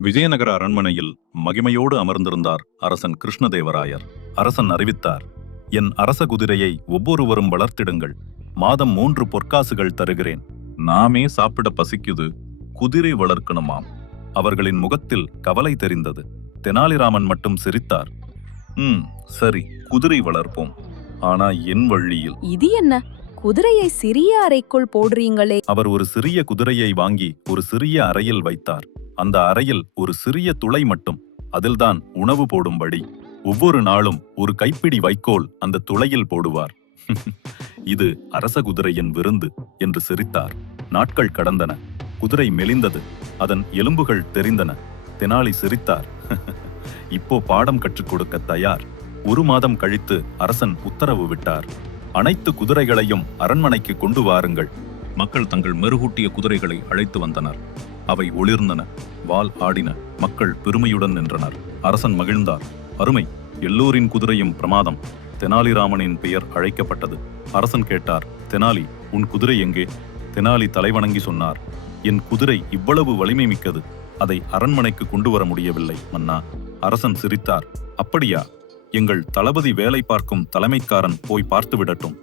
விஜயநகர அரண்மனையில் மகிமையோடு அமர்ந்திருந்தார் அரசன் கிருஷ்ணதேவராயர். அரசன் அறிவித்தார், என் அரச குதிரையை ஒவ்வொருவரும் வளர்த்திடுங்கள். மாதம் 3 பொற்காசுகள் தருகிறேன். நாமே சாப்பிட பசிக்குது, குதிரை வளர்க்கணுமாம். அவர்களின் முகத்தில் கவலை தெரிந்தது. தெனாலிராமன் மட்டும் சிரித்தார். சரி, குதிரை வளர்ப்போம். ஆனா என் வழியில். இது என்ன, குதிரையை சிறிய அறைக்குள் போடுறீங்களே? அவர் ஒரு சிறிய குதிரையை வாங்கி ஒரு சிறிய அறையில் வைத்தார். அந்த அறையில் ஒரு சிறிய துளை மட்டும், அதில்தான் உணவு போடும்படி. ஒவ்வொரு நாளும் ஒரு கைப்பிடி வைக்கோல் அந்த துளையில் போடுவார். இது அரச குதிரையின் விருந்து என்று சிரித்தார். நாட்கள் கடந்தன. குதிரை மெலிந்தது. அதன் எலும்புகள் தெரிந்தன. தெனாலி சிரித்தார். இப்போ பாடம் கற்றுக் கொடுக்க தயார். 1 மாதம் கழித்து அரசன் உத்தரவு விட்டார். அனைத்து குதிரைகளையும் அரண்மனைக்கு கொண்டு வாருங்கள். மக்கள் தங்கள் மெருகூட்டிய குதிரைகளை அழைத்து வந்தனர். அவை ஒளிர்ந்தன, வால் ஆடின. மக்கள் பெருமையுடன் நின்றனர். அரசன் மகிழ்ந்தார். அருமை, எல்லோரின் குதிரையும் பிரமாதம். தெனாலிராமனின் பெயர் அழைக்கப்பட்டது. அரசன் கேட்டார், தெனாலி, உன் குதிரை எங்கே? தெனாலி தலைவணங்கி சொன்னார், என் குதிரை இவ்வளவு வலிமை மிக்கது, அதை அரண்மனைக்கு கொண்டு வர முடியவில்லை மன்னா. அரசன் சிரித்தார். அப்படியா? எங்கள் தளபதி வேலை பார்க்கும் தலைமைக்காரன் போய் பார்த்து விடட்டும்.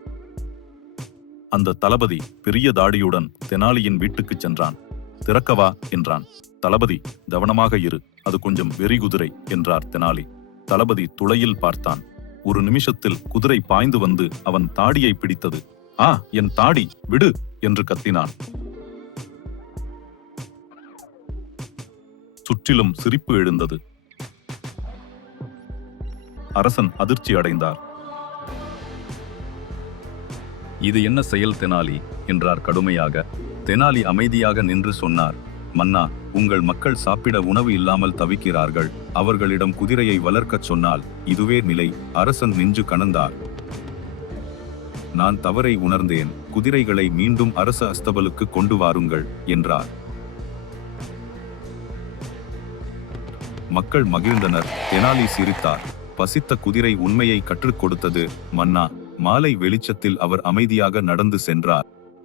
அந்த தளபதி பெரிய தாடியுடன் தெனாலியின் வீட்டுக்குச் சென்றான். திறக்கவா என்றான். தளபதி, கவனமாக இரு, அது கொஞ்சம் வெறி குதிரை என்றார் தெனாலி. தளபதி துளையில் பார்த்தான். ஒரு நிமிஷத்தில் குதிரை பாய்ந்து வந்து அவன் தாடியை பிடித்தது. ஆ, என் தாடி, விடு என்று கத்தினான். சுற்றிலும் சிரிப்பு எழுந்தது. அரசன் அதிர்ச்சி அடைந்தார். இது என்ன செயல் தெனாலி என்றார் கடுமையாக. தெனாலி அமைதியாக நின்று சொன்னார், மன்னா, உங்கள் மக்கள் சாப்பிட உணவு இல்லாமல் தவிக்கிறார்கள். அவர்களிடம் குதிரையை வளர்க்கச் சொன்னால் இதுவே நிலை. அரசன் நெஞ்சு கனந்தார். நான் தவறை உணர்ந்தேன். குதிரைகளை மீண்டும் அரச அஸ்தபலுக்கு கொண்டு வாருங்கள் என்றார். மக்கள் மகிழ்ந்தனர். தெனாலி சிரித்தார். பசித்த குதிரை உண்மையை கற்றுக் கொடுத்தது மன்னா. மாலை வெளிச்சத்தில் அவர் அமைதியாக நடந்து சென்றார்.